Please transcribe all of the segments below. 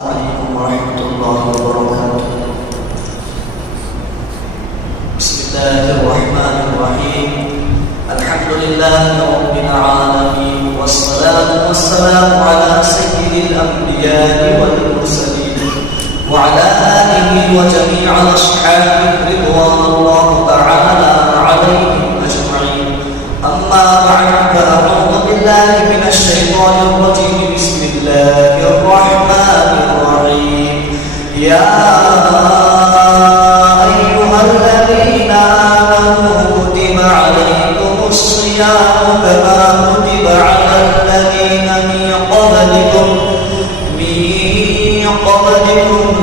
عليكم ورحمة الله وبركاته. بسم الله الرحمن الرحيم. الحمد لله رب العالمين، والصلاة والسلام على سيد الأنبياء والمرسلين وعلى آله وجميع أصحابه رضوان الله تعالى عليهم أجمعين. أما بعد، فأعوذ بالله من الشيطان الرجيم. بسم الله الرحمن الرحيم. يا أيها الذين آمنوا كتب عليكم الصيام كما كتب على الذين من قبلكم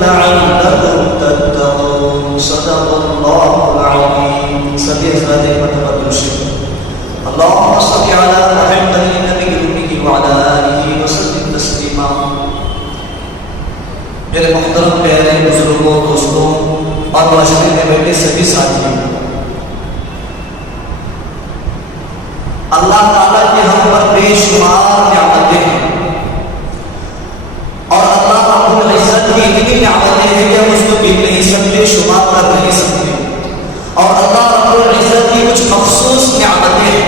لعلكم تتقون. صدق الله العظيم. سبح خادمة الرسول. اللهم صل على محمد النبي الأمي وعلى آله وسلم تسليما. میرے محترم پیارے بزرگوں، دوستوں اور معاشرے میں بیٹھے سبھی ساتھیوں، اللہ تعالیٰ کی ہم پر بے شمار نعمتیں ہیں، اور اللہ رب العزت کی اتنی نعمتیں ہیں کہ ہم اس کو گن نہیں سکتے، شمار کر نہیں سکتے. اور اللہ رب العزت کی کچھ مخصوص نعمتیں ہیں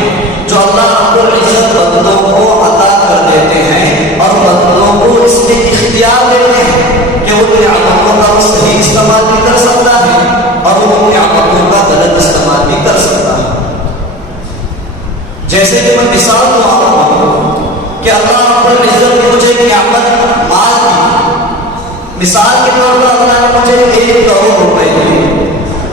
جو اللہ رب العزت بندوں کو عطا کر دیتے ہیں، اور بندوں کو اس میں اختیار دیتے ہیں کہ وہ نعمتوں کا صحیح استعمال بھی کر سکتا ہے اور وہ نعمتوں کا غلط استعمال بھی کر سکتا ہے. جیسے کہ میں مثال دوں آپ کو کہ اللہ رب العزت نے مجھے نعمت مال دی. مثال کے طور پر اللہ نے مجھے 1 کروڑ روپے دیے.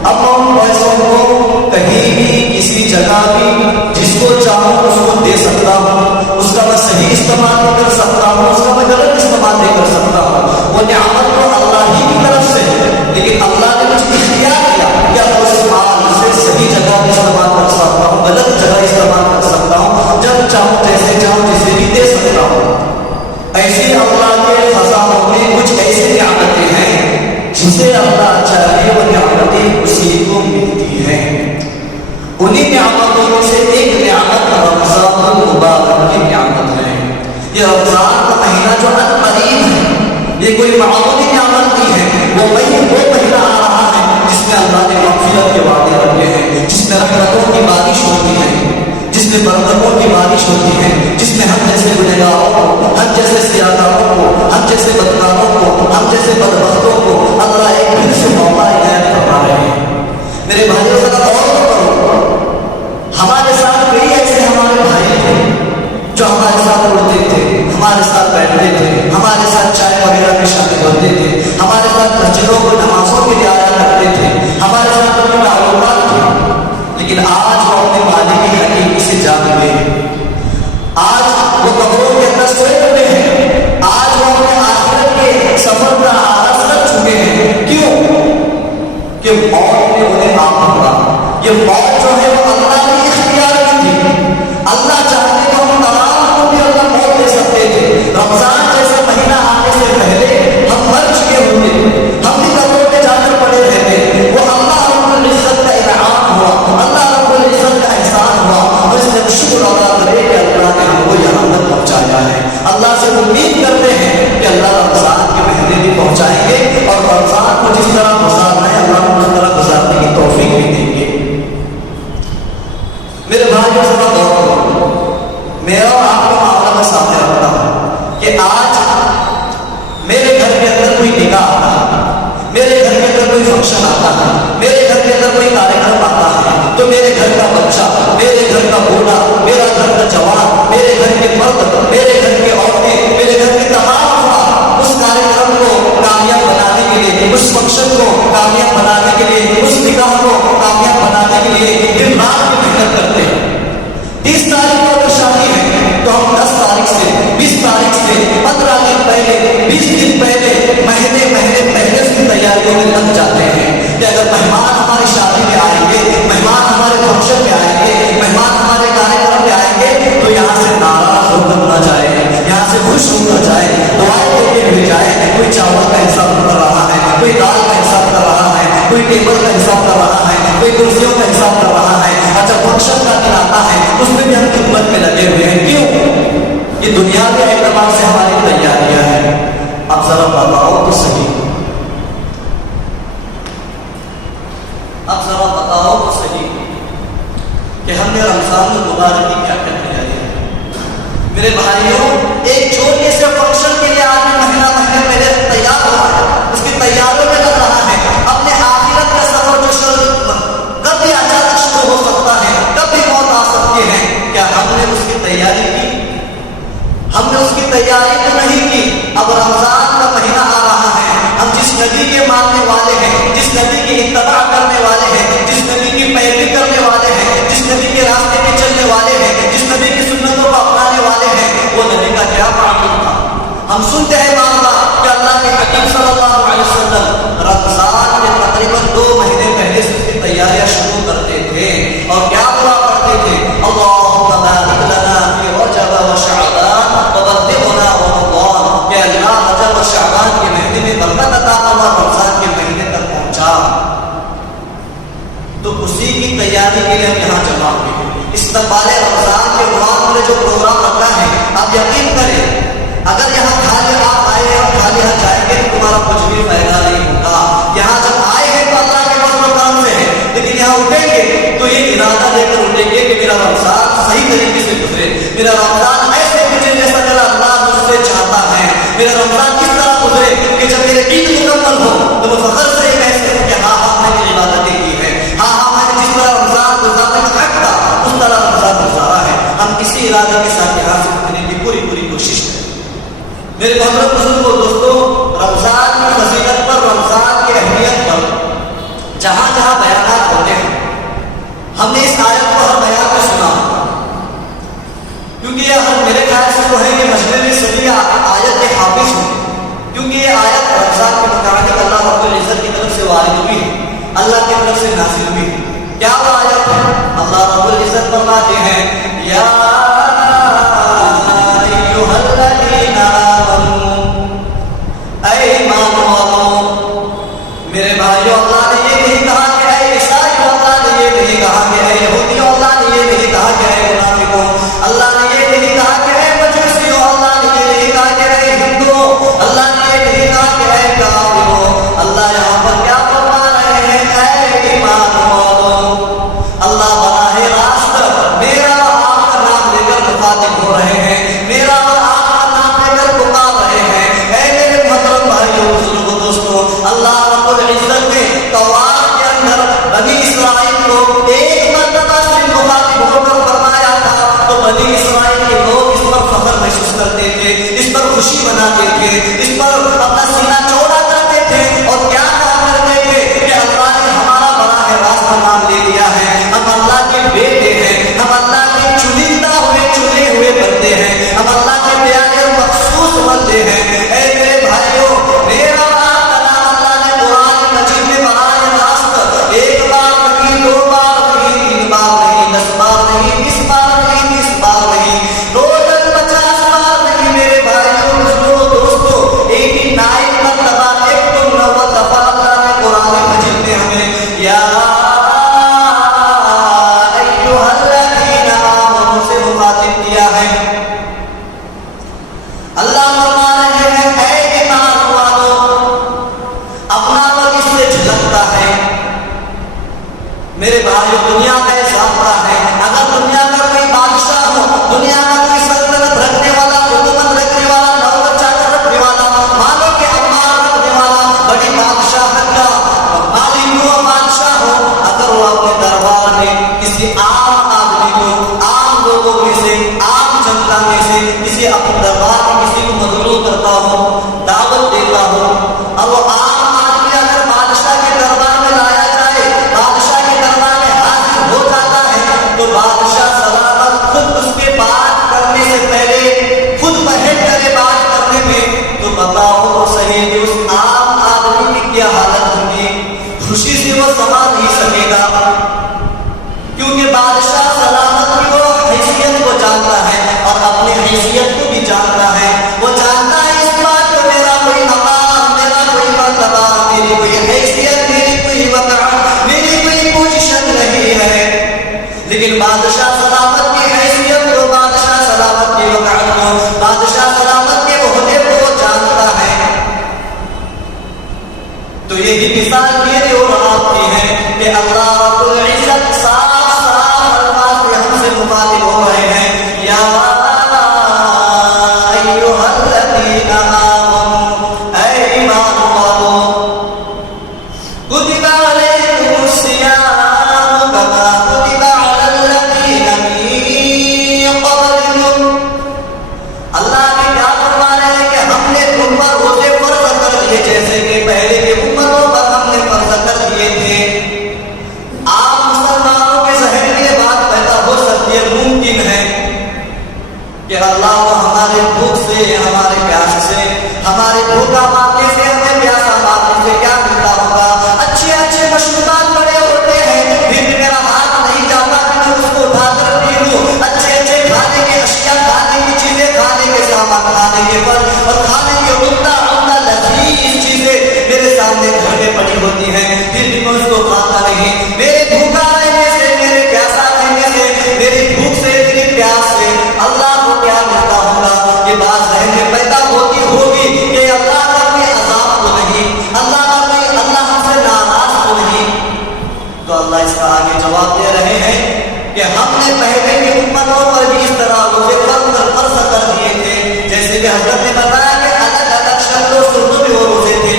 اب میں ان پیسوں کو کہیں بھی کسی جگہ بھی جس کو چاہوں اس کو دے سکتا ہوں. اس کا میں صحیح استعمال بھی کر سکتا ہوں، اس کا میں غلط استعمال بھی کر سکتا ہوں. وہ نعمت تو اللہ ہی کی طرف سے ہے، لیکن اللہ نے مجھے اختیار کیا کہ اب اس مال سے صحیح جگہ استعمال کر سکتا ہوں، غلط جگہ استعمال کر سکتا ہوں، جب چاہوں جیسے چاہوں جسے بھی دے سکتا ہوں. ایسی اللہ کے خزانوں میں کچھ ایسی نعمتیں ہیں جسے اللہ چاہے وہ نعمتیں اسی کو ملتی ہیں. انہیں نعمتوں میں سے ایک نعمت رمضان المبارک کی نعمت ہے. یہ رمضان کا مہینہ جو قریب ہے، یہ کوئی معمولی نعمت نہیں ہے. وہ مہینہ آ رہا ہے جس میں اللہ نے مغفرت کے وعدے رکھے ہیں، جس میں رحمتوں کی بارش ہوتی ہے، جس میں برکتوں کی بارش ہوتی ہے، جس میں ہم جیسے گنہگاروں کو، ہم جیسے سیاحوں کو، ہم جیسے بدکاروں کو، ہم جیسے بدبختوں کو اللہ ایک پھر سے موقع عنایت فرما رہے ہیں. میرے بھائیوں ذرا غور کرو، ہمارے ساتھ کئی ایسے ہمارے بھائی تھے جو ہمارے ساتھ اڑتے تھے، ہمارے ساتھ بیٹھتے تھے، ہمارے ساتھ چائے وغیرہ میں شامل ہوتے تھے، ہمارے ساتھ مسجدوں کو نمازوں کی رعایت کرتے تھے، ہمارے ساتھ اپنے تعلقات تھے. لیکن آج وہ اپنے مالک کی حقیقی سے جا ملے ہیں. آج وہ قبروں کے اندر سوئے ہوئے ہیں. آج وہ اپنے آخرت کے سفر کا آغاز کر چکے ہیں. کیوں؟ کہ موت نے انہیں آپ پکڑا. یہ موت جو ہے وہ اللہ نے اختیار کی تھی. اللہ چاہتے تو ہم تمام کو بھی اللہ موت دے سکتے تھے. رمضان جیسا مہینہ آنے سے پہلے ہم مر چکے ہوتے، ہم بھی قبروں میں جا کر پڑے رہتے. وہ اللہ رب العزت کا انعام ہوا، اللہ رب العزت کا احسان ہوا، اور اس نے شکر ادا کرے کہ اللہ نے ہم کو یہاں تک پہنچایا ہے. اللہ سے امید کرتے ہیں کہ اللہ رمضان کے مہینے بھی پہنچائیں گے، اور رمضان کو جس طرح گزارنا ہے اللہ کو اس طرح گزارنے کی توفیق بھی دیں گے. میرے بھائیوں سے بات غور کرو، میرا اور آپ کا معاملہ میں سامنے رکھتا ہوں کہ آج میرے گھر کے اندر کوئی نکاح آتا ہے، میرے گھر کے اندر کوئی فنکشن آتا ہے، میرے گھر کے اندر کوئی کاریہ آتا ہے، تو میرے گھر کا بچہ، میرے گھر کا بوڑھا، میرا گھر کا جوان، میرے گھر کے مرد، میرے گھر کے عورتیں، میرے گھر کے تمام افراد اس کاریہ کو کامیاب بنانے کے لیے، اس فنکشن کو کامیاب بنانے کے لیے، اس نکاح کو کامیاب بنانے کے لیے دن رات کی محنت کرتے ہیں. 30 تاریخ کو اگر شادی ہے تو ہم 10 تاریخ سے، 20 تاریخ سے، 15 دن پہلے، 20 دن پہلے، مہینے پہلے سے تیاریوں میں لگ جاتے ہیں کہ اگر مہمان ہماری شادی میں آئیں گے، مہمان ہمارے فنکشن میں آئیں گے، مہمان ہمارے کاریہ میں آئیں گے تو یہاں سے ناراض ہو کر نہ جائے، یہاں سے خوش ہو کر جائے، دعائیں دے کے بھی جائے. کوئی چاول کا حساب کر رہا ہے، کوئی دال کا حساب کر رہا ہے، کوئی ٹیبل کا حساب کر رہا ہے، کوئی کرسیوں کا حساب کر رہا ہے. اچھا فنکشن کا دن آتا ہے اس میں بھی ہم خدمت میں لگے ہوئے ہیں. کیوں؟ یہ دنیا کے اعتبار سے ہماری تیاریاں ہیں. اب ذرا بتاؤ تو صحیح، اب ذرا بتاؤ تو صحیح کہ ہم نے رمضان المبارک کی کیا کیا تیاری ہے۔ میرے بھائیوں، ایک چھوٹے سے فنکشن کے لیے آدمی مہینہ پہلے تیار ہوا ہے، اس کی تیاریوں میں لگ رہا ہے، اپنے آخرت کا سفر جو کبھی اچانک شروع ہو سکتا ہے، کبھی موت آ سکتی ہے، کیا ہم نے اس کی تیاری کی؟ ہم نے اس کی تیاری تو نہیں کی۔ اب رمضان کا مہینہ آ رہا ہے، ہم جس نبی کے ماننے والے ہیں، جس نبی کی اتباع کرنے والے ہیں، جس نبی کی پیروی کرنے والے ہیں، جس نبی کے راستے پہ چلنے والے ہیں، جس نبی کی سنتوں کو اپنانے والے ہیں، وہ نبی کا کیا معاملہ تھا؟ ہم سنتے ہیں معاملہ کہ اللہ کے حبیب صلی اللہ علیہ وسلم رمضان کے تقریباً 2 مہینے پہلے سے اس کی تیاریاں شروع کرتے تھے اور کیا دعا پڑھتے تھے؟ اللہم بارک لنا فی رجب و شعبان وبلغنا رمضان، کہ اللہ رجب و شعبان کے مہینے میں برکت عطا فرما، رمضان کے مہینے تک پہنچا۔ تو اسی کی تیاری کے لیے ہم یہاں جمع ہوئے۔ استقبال رمضان کے عنوان میں جو پروگرام رکھا ہے، آپ یقین کریں اگر یہاں خالی آپ آئے اور خالی ہاتھ جائیں گے تو تمہارا کچھ بھی فائدہ نہیں ہوگا۔ یہاں جب آئے ہیں تو اللہ کے فضل و کرم سے ہے، لیکن یہاں اٹھیں گے تو یہ ارادہ لے کر اٹھیں گے کہ میرا رمضان صحیح طریقے سے گزرے، میرا رمضان ایسے گزرے جیسا میرا اللہ مجھ سے چاہتا ہے، میرا رمضان کس طرح گزرے کہ جب میرے عید مکمل ہو تو میں فخر سے یہ کہہ سکوں کہ ہاں میں نے عبادتیں کی ہیں، ہاں میں نے جس طرح رمضان گزارنے کا حق تھا اس طرح رمضان گزارا ہے۔ ہم اسی ارادے کے ساتھ یہاں سے اٹھنے کی پوری کوشش کریں۔ میرے محترم بزرگوں، دوستوں، رمضان کی فضیلت پر، رمضان کی اہمیت پر جہاں جہاں بیانات ہوتے ہیں، ہم نے اس آیت کو ہر بیان میں سنا، کیونکہ یہ ہر میرے خیال سے تو ہے کہ مجمع میں سبھی آیت کے حافظ ہوں، کیونکہ یہ آیت رمضان کے متعلق اللہ رب العزت کی طرف سے وارد بھی ہے، اللہ کی طرف سے نازل بھی ہے۔ کیا وہ آیت ہے؟ اللہ رب العزت فرماتے ہیں یا ایھا الذین آمنوا، اے ایمان والوں، میرے بھائیو، اللہ نے یہ نہیں کہا کہ اے عیسائیو، اللہ نے یہ نہیں کہا کہ اے یہودیو، اللہ نے یہ نہیں کہا کہ اے منافقو، اللہ نے یہ نہیں کہا کہ اے مجوسیو، اللہ نے یہ نہیں کہا کہ اے ہندو، اللہ نے یہ نہیں کہا کہ اے کافرو۔ اللہ یہاں پر کیا فرما رہے ہیں؟ اے ایمان والوں، اللہ براہ راست میرا اور آپ کا نام لے کر مخاطب ہو رہے ہیں، میرا اور آپ کا نام لے کر پکار رہے ہیں۔ اے میرے محترم بھائیو، بزرگوں، دوستوں، اللہ رب العزت نے توراۃ کے اندر بنی اسرائیل کو ایک مرتبہ صرف مخاطب ہو کر فرمایا تھا تو بنی اسرائیل کے لوگ اس پر فخر محسوس کرتے تھے، اس پر خوشی مناتے تھے، اس پر اپنا سینہ چوڑا کرتے تھے اور کیا کہا کرتے تھے کہ اللہ نے ہمارا براہ راست نام لے لیا ہے، ہم اللہ کے بیٹے ہیں، ہم اللہ کے چنندہ ہوئے چنے ہوئے بندے ہیں، ہم اللہ کے پیارے اور مخصوص بندے ہیں۔ اے میرے بھائیو، میرا اور آپ کا نام اللہ نے قرآن مجید میں براہ راست ایک بار نہیں، 2 بار نہیں، 3 بار نہیں، 10 بار نہیں، 20 بار نہیں، 30 بار نہیں، 50 بار نہیں، میرے بھائیو، بزرگوں، دوستوں، 89 مرتبہ، 190 دفعہ اللہ نے قرآن مجید میں ہمیں یا ایھا الذین آمنوا سے مخاطب کیا ہے۔ اللہ فرما رہے ہیں اے ایمان والوں، اپنا وقت اس سے جھلکتا ہے۔ میرے بھائیو، دنیا کا ایک ضابطہ ہے، اگر دنیا کا کوئی بادشاہ ہو، دنیا کا کوئی سلطنت رکھنے والا، حکومت رکھنے والا، نوکر چاکر رکھنے والا، مالوں کے انبار رکھنے والا، بڑی بادشاہت کا مالک ہو، بادشاہ ہو، اگر وہ اپنے دربار میں کسی عام آدمی کو، عام لوگوں میں سے، عام جنتا میں سے کسی اپنے دربار میں کسی کو مدعو کرتا ہو، دعوت دیتا ہو، اور وہ عام آدمی اگر بادشاہ کے دربار میں لایا جائے، بادشاہ کے دربار میں حاضر ہو جاتا ہے تو بادشاہ سلامت خود اس کے بات کرنے سے پہلے خود پہل کرے بات کرنے میں، تو بتاؤ تو صحیح کہ اس عام آدمی کی کیا حالت ہوگی؟ خوشی سے وہ سما نہیں سکے گا، کیونکہ بادشاہ سلامت کی وہ حیثیت کو جانتا ہے اور اپنی حیثیت کو بھی جانتا مثال میرے اور آپ کی ہے کہ اللہ رب العزت صاف الفاظ میں ہم سے مخاطب ہو رہے ہیں، یا ایھا الذین آمنوا، اے ایمان والو، کتب علیکم الصیام کما کتب علی الذین من قبلکم۔ اللہ نے کیا فرما رہے ہیں کہ ہم نے تم پر روزے فرض کر دیے جیسے کہ پہلے کی امتوں پر ہم نے فرض کر دیے تھے۔ آپ مسلمانوں کے ذہن میں یہ بات پیدا ہو سکتی ہے، ممکن ہے کہ اللہ کو ہمارے بھوک سے، ہمارے پیاس سے، ہمارے بھوکا مارنے سے، ہمیں پیاسا مارنے سے کیا ملتا ہوگا؟ اچھے اچھے مشروبات بڑے ہوتے ہیں، پھر بھی میرا ہاتھ نہیں جاتا کہ میں اس کو اٹھا کر پی لوں۔ اچھے اچھے کھانے کے اشیاء، کھانے کی چیزیں، کھانے کے سامان، کھانے کے پھل اور کھانے کی عمدہ لذیذ چیزیں میرے سامنے گھر میں پڑی ہوتی ہیں، پھر بھی میں اس کو کھاتا نہیں۔ میرے بھوکا رہنے سے، میرے پیاسا رہنے سے، میری بھوک سے، میری پیاس سے اللہ کو کیا ملتا ہوگا؟ یہ بات ذہن میں پیدا ہوتی ہوگی کہ اللہ کا کوئی عذاب تو نہیں، اللہ ہم سے ناراض تو نہیں۔ تو اللہ اس کا آگے جواب دے رہے ہیں کہ ہم نے پہلے کی امتوں پر بھی اس طرح روزے فرض کر دیے تھے، جیسے کہ حضرت نے بتایا کہ الگ الگ شکل و صورتوں میں وہ روزے تھے،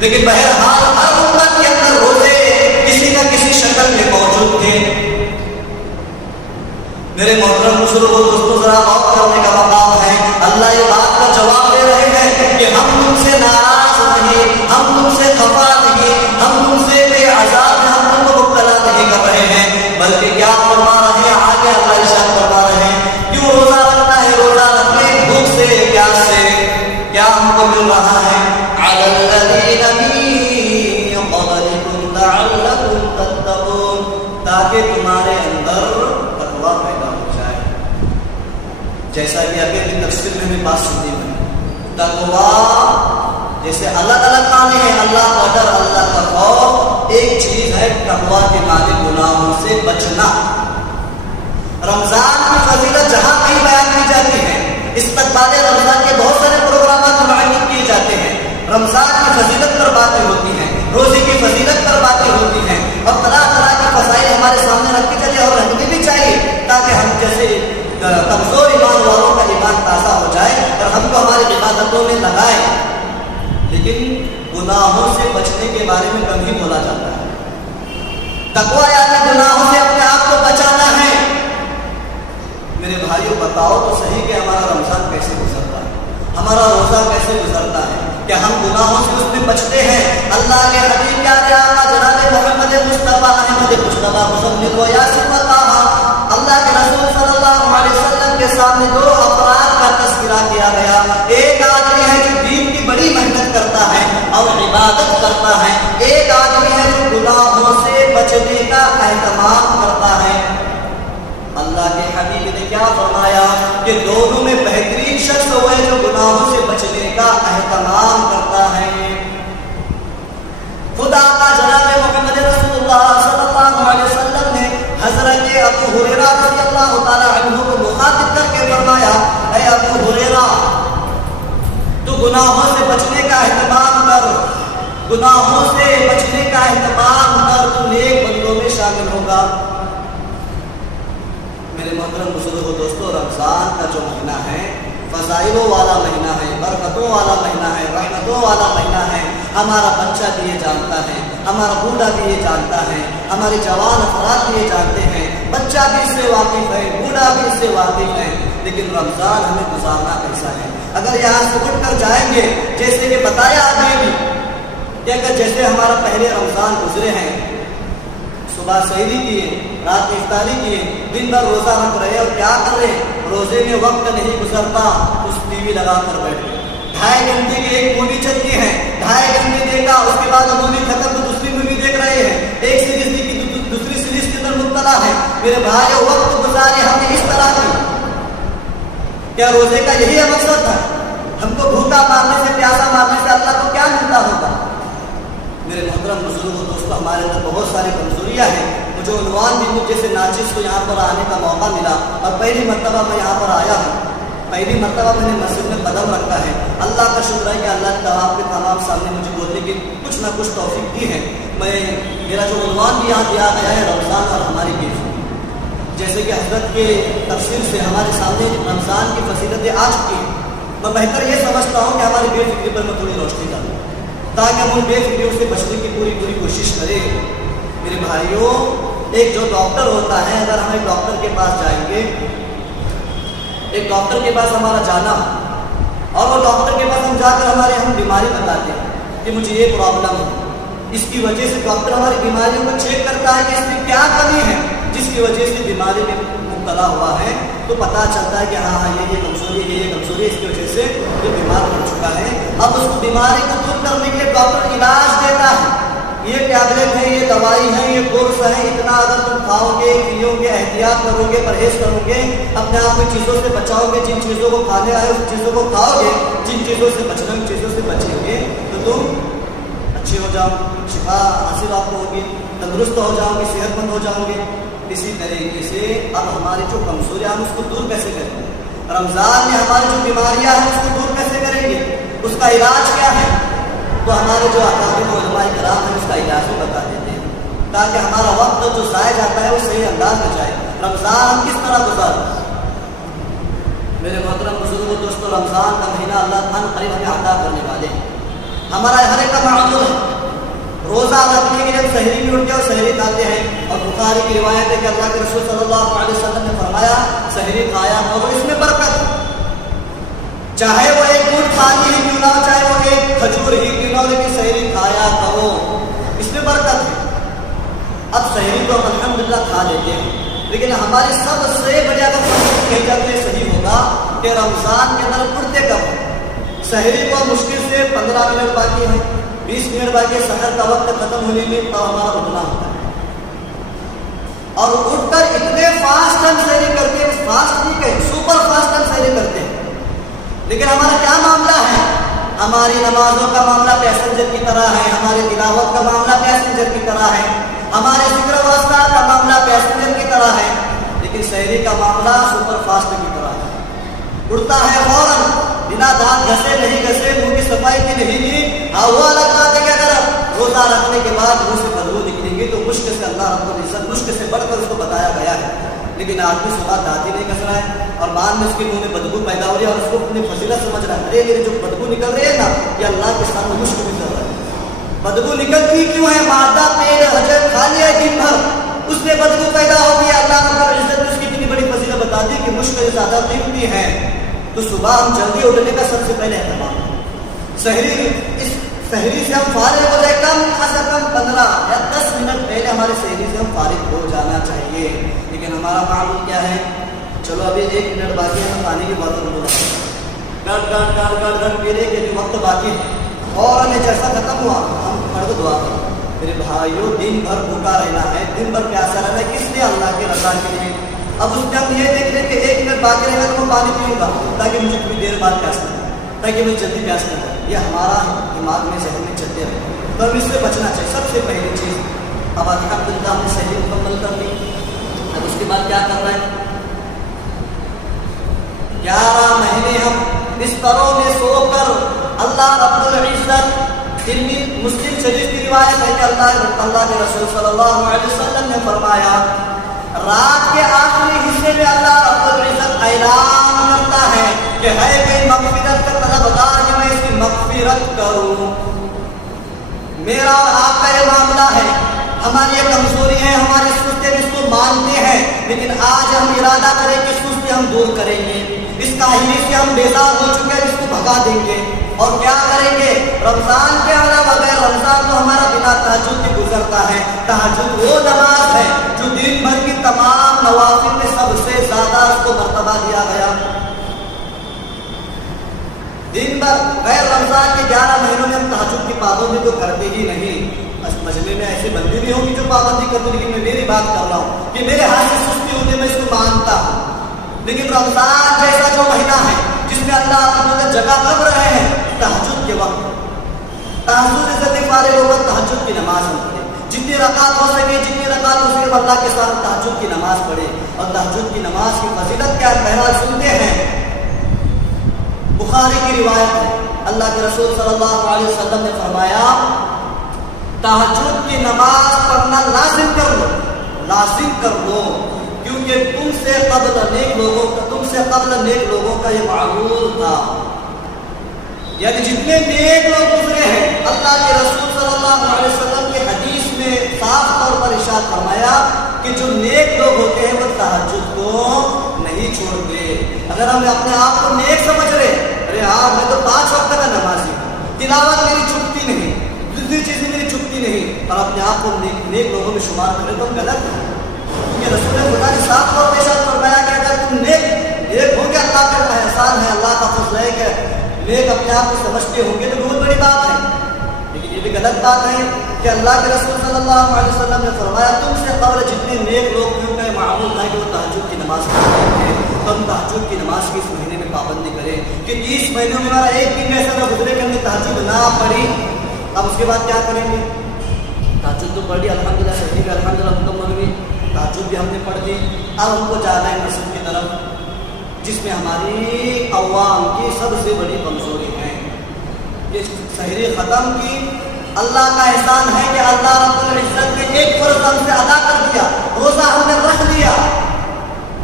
لیکن بہرحال ہر امت کے اندر روزے کسی نہ کسی شکل میں موجود تھے۔ میرے محترم بزرگوں، دوستوں، ذرا غور کرنے کا مقام ہے۔ اللہ یہ بات کا جواب دے رہے ہیں کہ ہم تم سے ناراض نہیں، ہم تم سے خفا نہیں، ہم تم سے بے عذاب، ہم تم کو مبتلا نہیں کر رہے ہیں، بلکہ کیا فرما رہے ہیں؟ آگے اللہ ارشاد فرما رہے ہیں، کیوں روزہ رکھنا ہے؟ روزہ رکھنے بھوک سے، پیاس سے، کیا ہم کو مل رہا ہے؟ علی الذین من قبلکم لعلکم تتقون، تاکہ تمہارے اندر تقویٰ پیدا ہو جائے۔ جیسا کہ ابھی بھی تفسیر میں ہمیں بات سنی ہے، تقویٰ جیسے الگ الگ معنی ہیں، اللہ کا ڈر، اللہ کا خوف ایک چیز ہے، تقویٰ کے معنی گناہوں سے بچنا۔ رمضان کی فضیلت جہاں کہیں بیان کی جاتی ہے، استقبال رمضان کے بہت سارے پروگرامات منعقد کیے جاتے ہیں، رمضان کی فضیلت پر باتیں ہوتی ہیں، روزے کی فضیلت پر باتیں ہوتی ہیں، اور طرح طرح کی فضائل ہمارے سامنے رکھی جاتی ہے، اور رکھنی بھی چاہیے تاکہ ہم جیسے کمزور ایمان والوں کا ایمان تازہ ہو جائے اور ہم کو ہماری عبادتوں میں لگائے۔ لیکن گناہوں سے بچنے کے بارے میں کم ہی بولا جاتا ہے۔ تقویٰ یعنی گناہوں سے اپنے آپ کو بچانا ہے۔ میرے بھائیوں، بتاؤ تو صحیح کہ ہمارا رمضان کیسے گزرتا ہے، ہمارا روزہ کیسے گزرتا ہے، کہ ہم گناہوں سے اس میں بچتے ہیں۔ اللہ کے حبیب پیارے آقا جناب محمد مصطفیٰ احمد مصطفیٰ مصنف و یاسین و طٰہٰ، اللہ کے رسول صلی اللہ علیہ وسلم کے سامنے دو افراد کا تذکرہ کیا گیا۔ ایک آدمی ہے جو دین کی بڑی محنت کرتا ہے اور عبادت کرتا ہے، ایک آدمی ہے جو گناہوں سے بچنے کا اہتمام کرتا ہے۔ اللہ کے حبیب نے کیا فرمایا کہ دونوں میں بہترین شخص وہ ہے جو گناہوں سے بچنے کا اہتمام کرتا ہے۔ خدا کا جناب محمد رسول اللہ صلی اللہ علیہ وسلم نے حضرت ابو ہریرہ رضی اللہ تعالی عنہ کو مخاطب کر کے فرمایا، اے ابو ہریرہ، تو گناہوں سے بچنے کا اہتمام کر، گناہوں سے بچنے کا اہتمام کر، تو نیک بندوں میں شامل ہوگا۔ میرے محترم بزرگوں، دوستوں، رمضان کا جو مہینہ ہے فضائلوں والا مہینہ ہے، برکتوں والا مہینہ ہے، رحمتوں والا مہینہ ہے۔ ہمارا بچہ بھی یہ جانتا ہے، ہمارا بوڑھا بھی یہ جانتا ہے، ہمارے جوان افراد بھی یہ جانتے ہیں، بچہ بھی اس سے واقف ہے، بوڑھا بھی اس سے واقف ہے، لیکن رمضان ہمیں گزارنا کیسا ہے؟ اگر یہاں سے اٹھ کر جائیں گے، جیسے کہ بتایا آپ نے بھی کہ اگر جیسے ہمارا پہلے رمضان گزرے ہیں، صبح سحری کیے، رات افطاری کیے، دن بھر روزہ رکھ رہے اور کیا کر رہے؟ روزے میں وقت نہیں گزرتا، اس ٹی وی لگا کر بیٹھے، 2.5 گھنٹے کی ایک مووی چلتی ہے، 2.5 گھنٹے دیکھا، اس کے بعد مووی ختم تو دوسری مووی دیکھ رہے ہیں، ایک سیریز دیکھی دوسری سیریز کے اندر مبتلا ہے۔ میرے بھائی، وقت گزارے ہم نے اس طرح کی، کیا روزے کا یہی مقصد تھا؟ ہم کو بھوکا مارنے سے، پیاسا مارنے سے اللہ کو کیا ملتا ہوگا؟ میرے محترم بزرگوں، دوستوں، ہمارے اندر بہت ساری کمزوریاں ہیں۔ مجھے عنوان بھی مجھ جیسے ناچز کو یہاں پر آنے کا موقع ملا اور پہلی مرتبہ میں یہاں پر آیا ہوں۔ پہلی مرتبہ میں نے مسجد میں قدم رکھا ہے. اللہ کا شکر ہے کہ اللہ نے آپ کے تمام سامنے مجھے بولنے کی کچھ نہ کچھ توفیق دی ہے. میرا جو عنوان بھی یہاں دیا گیا ہے رمضان اور ہماری بے فکری، جیسے کہ حضرت کے تفسیر سے ہمارے سامنے رمضان کی فضیلتیں آ چکی ہیں. میں بہتر یہ سمجھتا ہوں کہ ہماری بے فکری پر میں تھوڑی روشنی ڈالوں تاکہ ہم ان بے فکریوں سے بچنے کی پوری کوشش کریں. میرے بھائیوں، ایک جو ڈاکٹر ہوتا ہے، اگر ہم ایک ڈاکٹر کے پاس جائیں گے، ایک ڈاکٹر کے پاس ہمارا جانا اور وہ ڈاکٹر کے پاس ہم جا کر ہم بیماری بتاتے ہیں کہ مجھے یہ پرابلم ہے، اس کی وجہ سے ڈاکٹر ہماری بیماریوں کو چیک کرتا ہے کہ اس میں کیا کمی ہے جس کی وجہ سے بیماری میں مبتلا ہوا ہے، تو پتہ چلتا ہے کہ ہاں یہ کمزوری ہے، یہ کمزوری ہے، اس کی وجہ سے یہ بیمار پڑ چکا ہے. اب اس کو بیماری کو دور کرنے کے لیے ڈاکٹر علاج دیتا ہے. یہ ٹیبلٹ ہے، یہ دوائی ہے، یہ کورس ہے، اتنا اگر تم کھاؤ گے، پیو گے، احتیاط کرو گے، پرہیز کرو گے، اپنے آپ کو چیزوں سے بچاؤ گے، جن چیزوں کو کھانے آئے اس چیزوں کو کھاؤ گے، جن چیزوں سے بچنا ان چیزوں سے بچیں گے تو تم اچھے ہو جاؤ، شفا حاصل آپ کو ہوگی، تندرست ہو جاؤ گے، صحت مند ہو جاؤ گے. اسی طریقے سے اب ہماری جو کمزوریاں ہیں اس کو دور کیسے کریں گے؟ رمضان میں ہماری جو بیماریاں ہیں اس کو دور کیسے کریں گے؟ اس کا علاج کیا ہے؟ تو ہمارے جو اکابر علماء کرام ہیں اس کا علاج بھی بتا دیتے ہیں تاکہ ہمارا وقت جو ضائع جاتا ہے وہ صحیح انداز میں جائے. رمضان ہم کس طرح گزاریں؟ میرے محترم بزرگوں دوستوں، رمضان کا مہینہ اللہ تعالیٰ قریب ہمیں عطا کرنے والے ہیں. ہمارا ہر ایک کا معمول ہے روزہ رکھنے کے لیے ہم سحری بھی اٹھتے اور سحری کھاتے ہیں. اور بخاری کی روایت ہے کہ اللہ کے رسول صلی اللہ علیہ وسلم نے فرمایا سحری کھایا اور اس میں برکت، چاہے وہ ایک گھونٹ پانی ہی کیوں نہ ہو، چاہے وہ ایک کھجور ہی کیوں نہ ہو، لیکن سحری کھایا کرو، اس میں برکت ہے. اب سحری تو ہم الحمدللہ کھا لیتے ہیں، لیکن ہماری سب سے بڑی اگر کہتے میں صحیح ہوگا کہ رمضان کے اندر اٹھتے کب ہیں. سحری کو مشکل سے 15 منٹ باقی ہے، 20 منٹ باقی سحر کا وقت ختم ہونے میں تو ہمارا اٹھنا ہوتا ہے. اور اٹھ کر اتنے فاسٹ ہم سحری کرتے ہیں، فاسٹ نہیں کہ سپر فاسٹ ہم سحری کرتے ہیں. لیکن ہمارا کیا معاملہ ہے؟ ہماری نمازوں کا معاملہ پیسنجر کی طرح ہے، ہماری تلاوت کا معاملہ پیسنجر کی طرح ہے، ہمارے ذکر و اذکار کا معاملہ پیسنجر کی طرح ہے، لیکن سحری کا معاملہ سپر فاسٹ کی طرح ہے. اڑتا ہے فوراً، بنا دانت گھسے نہیں گھسے، منہ کی صفائی کی نہیں کی، ہوا لگا دے گا. اگر روزہ رکھنے کے بعد منہ سے بدبو نکلے گی تو مشک سے اللہ رب العزت مشک سے بڑھ کر اس کو بتایا گیا ہے. لیکن آدمی صبح دانت ہی نہیں گھس رہا ہے اور بعد میں اس کے منہ میں بدبو پیدا ہو رہی ہے اور اس کو اپنی فضیلت سمجھ رہا ہے. ارے جو بدبو نکل رہی ہے نا، یہ اللہ کے سامنے مشک بھی کر رہا ہے. بدبو نکلتی کیوں ہے؟ مادہ پیٹ حجر کھا لیا دن بھر، اس میں بدبو پیدا ہو گئی. اللہ رب العزت نے اس کی اتنی بڑی فضیلت بتا دی کہ مشک زیادہ قیمتی ہے. تو صبح ہم جلدی اٹھنے کا سب سے پہلے اہتمام سحری، اس سحری سے ہم فارغ ہو جائے، کم از کم 15 یا 10 منٹ پہلے ہمارے سحری سے ہم فارغ ہو جانا چاہیے. لیکن ہمارا معمول کیا ہے؟ چلو ابھی 1 منٹ باقی ہے، ہم پانی کی بوتل لو، گڑ پینے کے لیے وقت باقی ہے اور ہمیں جیسا ختم ہوا ہم فرض دعا کریں. میرے بھائیوں، دن بھر بھوکا رہنا ہے، دن بھر پیاسا رہنا ہے، کس لیے؟ اللہ کے رضا کے لیے. اب اس میں ہم یہ دیکھ لیں کہ 1 منٹ باقی رہے گا تو میں پانی پیوں گا تاکہ مجھے تھوڑی دیر بعد پیاس نہ لگے، تاکہ مجھے جلدی پیاس نہ لگے. یہ ہمارا دماغ میں ذہن میں چلتے رہے، تو ہم اس سے بچنا چاہیے. سب سے پہلی چیز اب الحمدللہ ہم نے سحری مکمل کر لی. اب اس کے بعد کیا کر رہے ہیں؟ 11 مہینے ہم بستروں میں سو کر اللہ رب العزت، مسلم شریف کی روایت ہے کہ اللہ کے رسول صلی اللہ علیہ وسلم نے فرمایا رات کے آخری حصے میں اللہ رب العزت اعلان کرتا ہے کہ ہے میری مغفرت کا طلبگار کہ میں اس کی مغفرت کروں. میرا اور آپ کا یہ معاملہ ہے، ہماری یہ کمزوری ہے، ہماری سستی اس کو مانتے ہیں، لیکن آج ہم ارادہ کریں کہ سستی ہم دور کریں گے. اس کاہلی سے ہم بیزار ہو چکے ہیں، اس کو بھگا دیں گے. اور کیا کریں گے؟ رمضان کے علاوہ بغیر رمضان تو ہمارا بنا تہجد کے گزرتا ہے. تہجد وہ نماز ہے جو دن بھر کی تمام نوافل میں سب سے زیادہ اس کو مرتبہ دیا گیا. دن بھر غیر رمضان کے 11 مہینوں میں ہم تہجد کی پابندی تو کرتے ہی نہیں. مجمع میں ایسے بندے بھی ہوں گی جو پابندی کرتے، لیکن میں میری بات کر رہا ہوں کہ میرے ہاتھ سے سستی ہوتی ہے، میں اس کو مانتا ہوں. لیکن رمضان جیسا جو مہینہ ہے جس میں اللہ اپنے جگہ کب رہے ہیں تہجد کے وقت، تہجد سے فارغ ہو کر تہجد کی نماز ہم پڑھیں. جتنی رکعت ہو سکے اللہ کے ساتھ تہجد کی نماز پڑھے. اور تہجد کی نماز کی فضیلت کیا ہے؟ بہرحال سنتے ہیں بخاری کی روایت ہے، اللہ کے رسول صلی اللہ علیہ وسلم نے فرمایا تہجد کی نماز پڑھنا لازم کر لو، لازم کر لو، کیونکہ تم سے قبل نیک لوگوں کا یہ معمول تھا۔ یعنی جتنے نیک لوگ گزرے ہیں، اللہ کے رسول صلی اللہ علیہ وسلم کی حدیث میں صاف طور پر ارشاد فرمایا کہ جو نیک لوگ ہوتے ہیں وہ تہجد کو نہیں چھوڑتے۔ اگر ہم اپنے آپ کو نیک سمجھ رہے، ارے ہاں میں تو 5 وقت کا نمازی ہوں، تلاوت میری چھپتی نہیں، دوسری چیزیں میری چھپتی نہیں، اور اپنے آپ کو نیک لوگوں میں شمار کرے تو ہم غلط ہیں۔ کیونکہ رسول خدا نے صاف طور پر ارشاد فرمایا کہ اگر تم نیک ہو کے اللہ کا احسان ہے، اللہ کا فضل ہے کہ نیک اپنے آپ کو سمجھتے ہوں گے تو بہت بڑی بات ہے، لیکن یہ بھی غلط بات ہے کہ اللہ کے رسول صلی اللہ علیہ وسلم نے فرمایا تم سے قبل جتنے نیک لوگ کیوں کا معمول تھا کہ وہ تہجد کی نماز پڑھتے تھے، تو ہم تہجد کی نماز کی اس مہینے میں پابندی کریں کہ 30 مہینوں میں ہمارا ایک دن ایسا نہ گزرے کہ ہم نے تہجد نہ پڑھی۔ اب اس کے بعد کیا کریں گے؟ تہجد تو پڑھی الحمدللہ، صحیح ہے، الحمدللہ مکمل ہوئی، تہجد بھی ہم نے پڑھ دی، اب ہم کو جانا ہے مسجد کی طرف جس میں ہماری عوام کی سب سے بڑی کمزوری ہے۔ یہ سحری ختم کی، اللہ کا احسان ہے کہ اللہ رب العزت نے ایک فرض ہم سے ادا کر دیا، روزہ ہم نے رکھ لیا،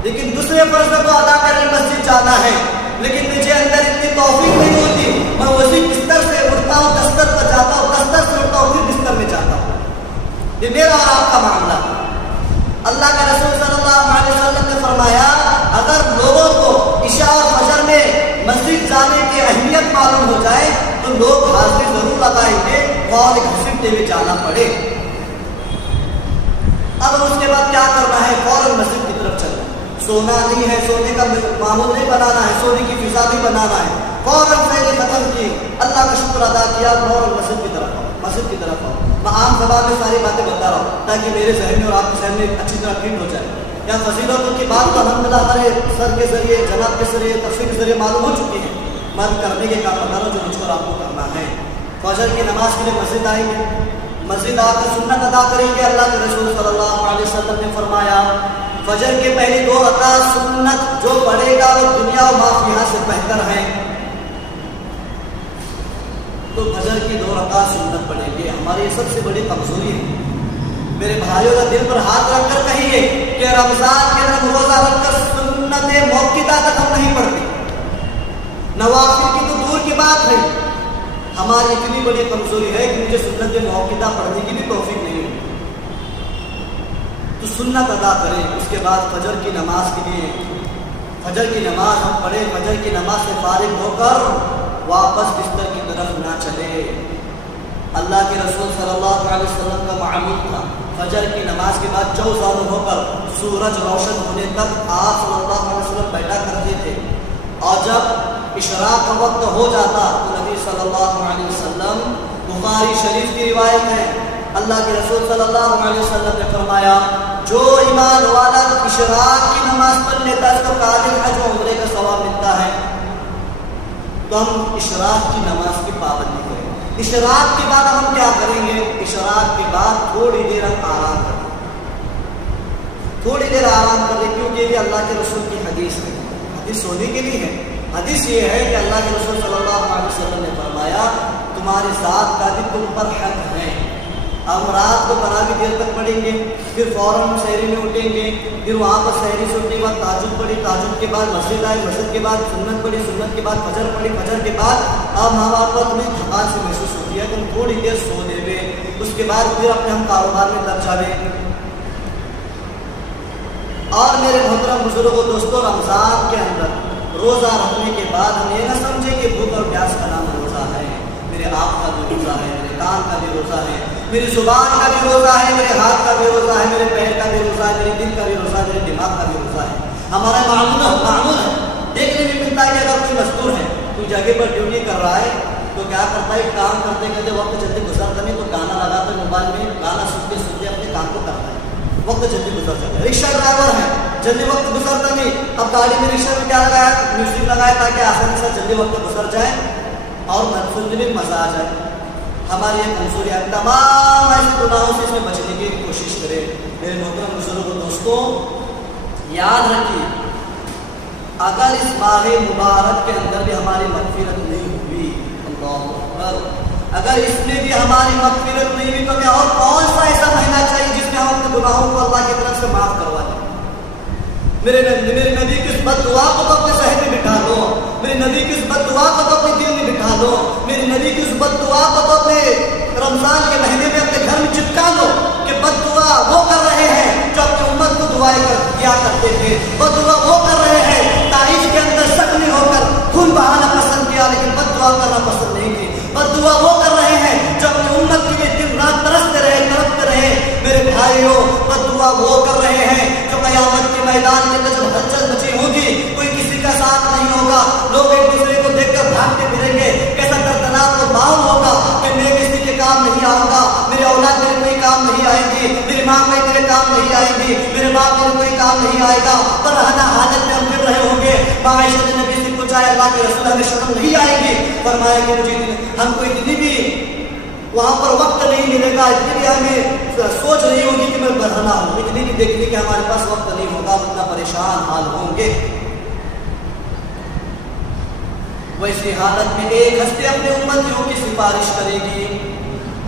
لیکن دوسرے فرض کو ادا کرنے مسجد جانا ہے، لیکن مجھے اندر اتنی توفیق نہیں ہوتی، میں اسی بستر سے اٹھتا ہوں، دستر پر جاتا ہوں، دستر سے اٹھتا ہوں، پھر بستر میں جاتا ہوں۔ یہ میرا اور آپ کا معاملہ۔ اللہ کے رسول صلی اللہ علیہ وسلم نے فرمایا اگر لوگوں کو عشاء اور فجر میں مسجد جانے کی اہمیت معلوم ہو جائے تو لوگ حاضری ضرور لگائیں گے، اور ایک گھسیٹتے ہوئے جانا پڑے۔ اب اس کے بعد کیا کرنا ہے؟ فوراً مسجد کی طرف چلنا، سونا نہیں ہے، سونے کا معمول نہیں بنانا ہے، سونے کی فضا نہیں بنانا ہے، فوراً سحری ختم کی، اللہ کا شکر ادا کیا، فوراً مسجد کی طرف آؤ، مسجد کی طرف آؤ۔ میں عام زبان میں ساری باتیں بتا رہا ہوں تاکہ میرے ذہن میں اور آپ کے ذہن میں اچھی طرح فٹ ہو جائے۔ یا فضیلتوں کی بات تو الحمدللہ ہمارے سر کے ذریعے، جناب کے ذریعے، تفسیر کے ذریعے معلوم ہو چکی ہے، میں کرنے کے کام بتا رہا ہوں جو مجھ کو آپ کو کرنا ہے۔ فجر کی نماز کے لیے مسجد آئیں گے، مسجد آ کر سنت ادا کریں گے۔ اللہ کے رسول صلی اللہ علیہ وسلم نے فرمایا فجر کے پہلی 2 رکعت سنت جو پڑھے گا وہ دنیا و ما فیہا سے بہتر ہے، تو فجر کی 2 رکعت سنت پڑھیں گے۔ ہماری یہ سب سے بڑی کمزوری ہے۔ میرے بھائیوں کا دل پر ہاتھ رکھ کر کہیے کہ رمضان کے اندر روزہ رکھ کر سنت موقدہ تک ہم نہیں پڑھتے، نوافل کی تو دور کی بات ہے، ہماری اتنی بڑی کمزوری ہے کہ مجھے سنت موقدہ پڑھنے کی بھی توفیق نہیں ہے۔ تو سنت ادا کریں، اس کے بعد فجر کی نماز کے لیے فجر کی نماز ہم پڑھیں، فجر کی نماز سے فارغ ہو کر واپس بستر کی طرف نہ چلے۔ اللہ کے رسول صلی اللہ علیہ وسلم کا معمول تھا فجر کی نماز کے بعد چوزانو ہو کر سورج روشن ہونے تک آپ صلی اللہ علیہ وسلم بیٹھا کرتے تھے، اور جب اشراق کا وقت ہو جاتا تو نبی صلی اللہ علیہ وسلم، بخاری شریف کی روایت ہے، اللہ کے رسول صلی اللہ علیہ وسلم نے فرمایا جو ایمان والا اشراق کی نماز پڑھ لیتا ہے اس کو قابل حج و عمرے کا ثواب ملتا ہے۔ تو ہم اشراق کی نماز کی پابندی کریں۔ اشراق کے بعد ہم کیا کریں گے؟ اشراق کے بعد تھوڑی دیر ہم آرام کریں، تھوڑی دیر آرام کریں، کیونکہ یہ اللہ کے رسول کی حدیث ہے، حدیث سونے کے لیے ہے۔ حدیث یہ ہے کہ اللہ کے رسول صلی اللہ علیہ وسلم نے فرمایا تمہاری ذات کا بھی تم پر حق ہے۔ ہم رات کو تراویح دیر تک پڑھیں گے، پھر فوراً سحری میں اٹھیں گے، پھر وہاں پر سحری سے اٹھنے کے بعد تہجد پڑھی، تہجد کے بعد مسجد آئے، مسجد کے بعد سنت پڑھی، سنت کے بعد فجر پڑھی، فجر کے بعد اب ہمارے پر تمہیں تھکان سے محسوس ہوتی ہے، تم تھوڑی دیر سو دے گے، اس کے بعد پھر اپنے ہم کاروبار میں لگ جاوے۔ اور میرے محترم بزرگوں دوستوں، رمضان کے اندر روزہ رکھنے کے بعد ہم یہ نہ سمجھے کہ بھوک اور پیاس کا نام روزہ ہے، میرے آپ کا بھی روزہ ہے، میرے کان کا بھی روزہ ہے، میری زبان کا بھی روزہ ہے، میرے ہاتھ کا بھی روزہ ہے، میرے پیر کا بھی روزہ ہے، میرے دل کا بھی روزہ ہے، میرے دماغ کا بھی روزہ ہے۔ ہمارا معمول ہے، دیکھنے میں ملتا ہے کہ اگر کوئی مزدور ہے، کوئی جگہ پر ڈیوٹی کر رہا ہے تو کیا کرتا ہے، کام کرتے کرتے وقت جلدی گزرتا نہیں تو گانا لگاتا ہے، موبائل میں گانا سنتے سنتے اپنے کام کو کرتا ہے، وقت جلدی گزر جاتا ہے۔ رکشہ ڈرائیور ہے، جلدی وقت گزرتا نہیں، اب گاڑی میں رکشہ میں کیا لگایا، میوزک لگایا تاکہ آسانی سے جلدی وقت گزر جائے اور منفرد میں مزہ آ جائے۔ ہماری یہ کمزوری ہے، تمام ایسے گناہوں سے اس میں بچنے کی کوشش کریں۔ میرے محترم بزرگوں دوستوں، یاد رکھیے اگر اس ماہ مبارک کے اندر بھی ہماری مغفرت اگر اس میں بھی ہماری مغفرت نہیں ہوئی تو کیا اور کون سا ایسا مہینہ چاہیے جس میں ہم اپنے گناہوں کو اللہ کی طرف سے معاف کروا دیں؟ میرے نبی کی اس بد دعا کو تو اپنے ذہن میں بٹھا لو، میرے نبی کی اس بد دعا کو تو اپنے دل میں بٹھا لو، میرے نبی کی اس بد دعا کو تو اپنے رمضان کے مہینے میں اپنے گھر میں چپکا لو کہ بد دعا وہ کر رہے ہیں جو اپنی امت کو دعائیں کیا کرتے تھے، بد دعا وہ کر رہے ہیں تاریخ کے اندر زخمی ہو کر خون بہانا پسند کیا لیکن بد دعا کرنا پسند نہیں کی، بد دعا وہ کر رہے ہیں جو اپنی امت کے لیے دن رات ترستے رہے تڑپتے رہے۔ میرے بھائیوں، بد دعا وہ کر رہے ہیں جو قیامت کے میدان میں جب ہلچل مچی ہوگی، کوئی کسی کا ساتھ نہیں ہوگا، لوگ ایک دوسرے کو دیکھ کر بھاگتے پھریں گے، کیسا دردناک اور ماحول ہوگا کہ میں کسی کے کام نہیں آؤں گا، میرے اولاد میرے کوئی کام نہیں آئے گی، میری ماں میرے کام نہیں آئے گی، میرے باپ میرے کوئی کام نہیں آئے گا، پر رہنا حاجت میں ہم پھر رہے ہوں گے۔ معاشرت نبی سے کچھ آئے، اللہ کے رسول ہمیں شرم نہیں آئے گی، فرمایا کہ مجھے ہم کو اتنی بھی وہاں پر وقت نہیں ملے گا، اتنی بھی ہمیں سوچ نہیں ہوگی کہ میں بڑھنا ہوں، اتنی بھی دیکھنے کے ہمارے پاس وقت نہیں ہوگا، اتنا پریشان حال ہوں گے۔ ویسی حالت میں ایک ہستی اپنے امتیوں کی سفارش کرے گی،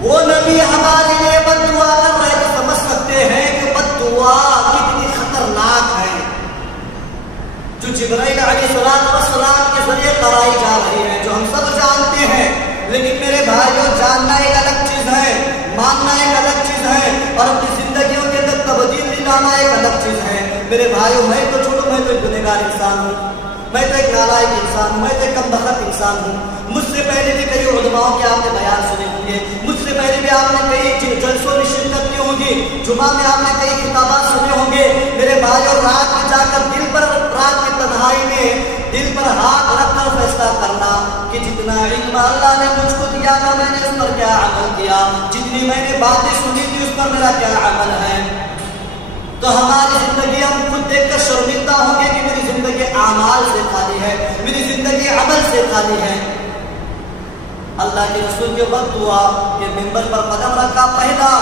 وہ نبی ہمارے لیے بد دعا کر رہے تو سمجھ سکتے ہیں کہ بد دعا کتنی خطرناک ہے، جو جبرائیل علیہ السلام کے ذریعے کرائی جا رہی ہے، جو ہم سب جانتے ہیں۔ لیکن میرے بھائیوں، جاننا ایک الگ چیز ہے، ماننا ایک الگ چیز ہے، اور اپنی زندگیوں کے اندر تبدیلی لانا ایک الگ چیز ہے۔ میرے بھائیوں، میں تو چھوڑو، میں تو ایک گنہگار انسان ہوں، میں تو ایک نالائق انسان ہوں، میں تو ایک کم بخت انسان ہوں۔ مجھ سے پہلے بھی کئی علماء کے آپ نے بیان سنے ہوں گے، مجھ سے پہلے بھی آپ نے کئی جلسوں میں شرکت کی ہوگی، جمعہ میں آپ نے کئی خطابات سنے ہوں گے۔ میرے بھائیوں، رات میں جا کر دل پر، رات کی تنہائی میں دل پر ہاتھ رکھ کر فیصلہ کرنا کہ جتنا علم اللہ نے مجھ کو دیا تھا میں نے اس پر کیا عمل کیا، جتنی میں نے باتیں سنی تھی اس پر میرا کیا عمل ہے۔ تو ہماری زندگی ہم خود دیکھ کر شرمندہ ہوں گے کہ میری زندگی اعمال سے خالی ہے، میری زندگی عمل سے خالی ہے۔ اللہ کے رسول کے وقت ہوا کہ منبر پر قدم رکھا، پہلا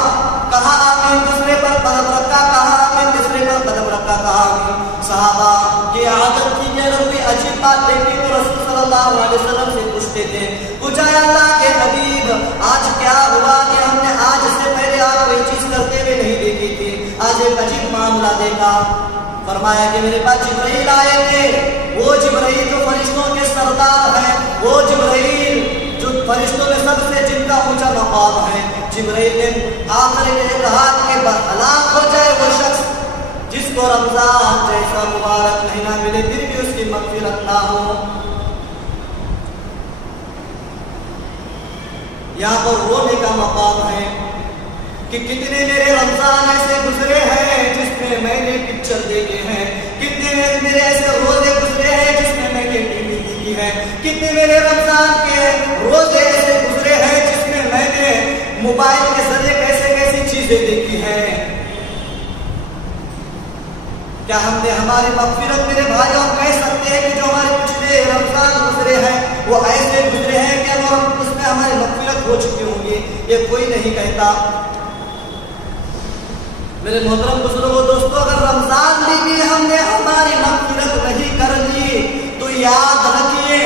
کہا آمین، دوسرے پر قدم رکھا کہا آمین، تیسرے پر قدم رکھا کہا آمین۔ صحابہ کی عادت تھی کہ اگر کوئی عجیب بات دیکھتی تو رسول صلی اللہ علیہ وسلم سے پوچھتے تھے، پوچھا اللہ کے حبیب آج کیا ہوا کہ ہم نے آج سے پہلے آپ کوئی چیز کرتے ہوئے نہیں دیکھی تھی، آج ایک عجیب معاملہ دیکھا۔ فرمایا کہ میرے پاس جبرائیل آئے تھے، وہ جبرائیل جو فرشتوں کے سردار ہیں، وہ جبرائیل جو فرشتوں میں سب سے جن کا اونچا مقام ہے۔ جبرائیل نے آخر میں کہا کہ ہلاک ہو جائے وہ شخص جس کو رمضان جیسا مبارک مہینہ ملے پھر بھی اس کی مغفرت نہ ہو۔ یہاں پر رونے کا مقام ہے کہ کتنے میرے رمضان ایسے گزرے ہیں جس میں میں نے پکچر دیکھے ہیں، کتنے میرے ایسے روزے گزرے ہیں جس میں میں نے ٹی وی دیکھی ہے، کتنے میرے رمضان کے روزے ایسے گزرے ہیں جس میں میں نے موبائل کے ذریعے کیسے کیسی چیزیں دیکھی ہیں۔ کیا ہم نے ہماری مغفرت میرے بھائیوں کہہ سکتے ہیں کہ جو ہمارے پچھلے رمضان گزرے ہیں وہ ایسے گزرے ہیں کہ اس میں ہماری مغفرت ہو چکی ہوں گی؟ یہ کوئی نہیں کہتا۔ میرے محترم بزرگوں دوستوں، اگر رمضان میں بھی ہم نے ہماری مغفرت نہیں کر لی تو یاد رکھیے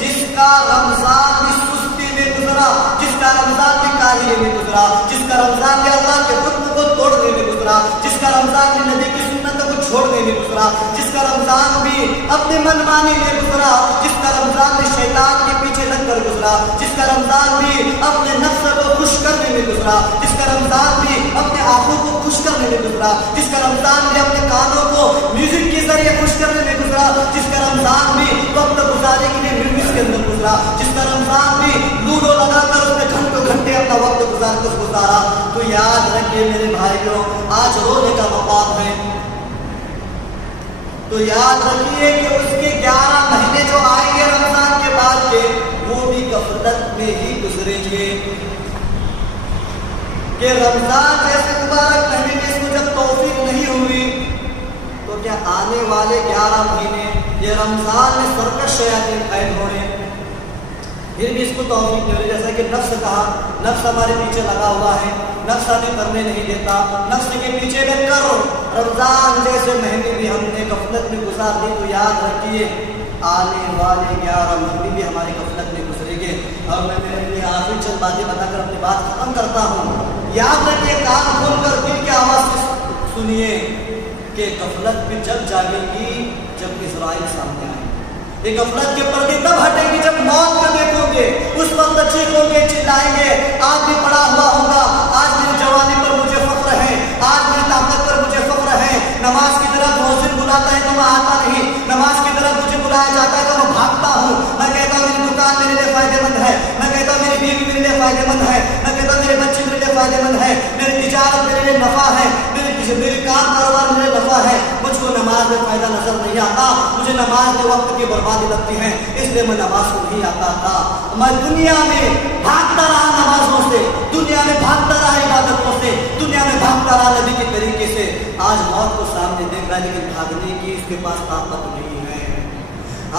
جس کا رمضان بھی سستی میں گزرا، جس کا رمضان بھی کاہلی میں گزرا، جس کا رمضان بھی اللہ کے حکم کو توڑنے میں گزرا، جس کا رمضان بھی نبی کی سنتوں کو چھوڑنے میں گزرا، جس کا رمضان بھی اپنے من مانی میں گزرا، جس کا رمضان بھی شیطان کے پیچھے لگ کر گزرا، جس کا رمضان بھی اپنے نفس کو خوش کرنے میں گزرا، جس کا رمضان بھی اپنے آنکھوں کو خوش کرنے میں گزرا، جس کا رمضان بھی اپنے کانوں کو میوزک کے ذریعے خوش کرنے میں گزرا، جس کا رمضان بھی وقت گزارنے کے لیے میوزک کے اندر گزرا، جس کا رمضان بھی لوڈو لگا کر اس میں گھنٹوں گھنٹے اپنا وقت گزار کر گزارا، تو یاد رکھیے میرے بھائیوں آج رونے کا مقام ہے۔ تو یاد رکھیے کہ اس کے 11 مہینے جو آئیں گے رمضان کے بعد کے وہ بھی غفلت میں ہی گزریں گے، کہ رمضان جیسے مبارک مہینے میں اس کو جب توفیق نہیں ہوئی تو کیا آنے والے 11 مہینے یہ رمضان میں سرکش شیاطین قید ہو رہے ہیں، پھر بھی اس کو توفیق نہیں ہو رہی۔ جیسا کہ نفس کہا، نفس ہمارے پیچھے لگا ہوا ہے، نفس ہمیں کرنے نہیں دیتا، نفس کے پیچھے میں کرو۔ رمضان جیسے مہینے بھی ہم نے غفلت میں گزار دی تو یاد رکھیے آنے والے 11 مہینے بھی ہماری غفلت میں گزریں گے۔ اور میں میرے لیے آخری چند باتیں بتا کر اپنی بات ختم کرتا ہوں. یاد رکھیے, کان کھول کر دل کی آواز سنیے کہ غفلت بھی جب جاگے گی جب اسرائیل سامنے آئے. یہ غفلت کے پردے تب ہٹیں گے جب موت کو دیکھو گے. اس وقت چیخو گے, چلائیں گے, آج بھی پڑا ہوا ہوگا, آج میری جوانی پر مجھے فخر ہے, آج میری طاقت پر مجھے فخر ہے. نماز کی طرف محسن بلاتا ہے تو میں آتا نہیں, نماز کی طرف مجھے بلایا جاتا ہے تو میں بھاگتا ہوں. میں کہتا ہوں میری دکان میرے لیے فائدے مند ہے, میں کہتا ہوں میری بیوی میرے لیے فائدے مند ہے, میں کہتا ہوں میرے بچے میرے لیے فائدے مند ہے, میری تجارت میرے لیے نفع ہے, میری کام کاروبار میرے لیے نفع ہے. مجھ کو نماز میں فائدہ نظر نہیں آتا, مجھے نماز کے وقت کی بربادی لگتی ہے, اس لیے میں نماز کو نہیں آتا تھا. میں دنیا میں بھاگتا رہا نمازوں سے, دنیا میں بھاگتا رہا عبادتوں سے, دنیا میں بھاگتا رہا نبی کے طریقے سے. آج موت کو سامنے دیکھ رہا ہے لیکن بھاگنے کی اس کے پاس طاقت نہیں ہے,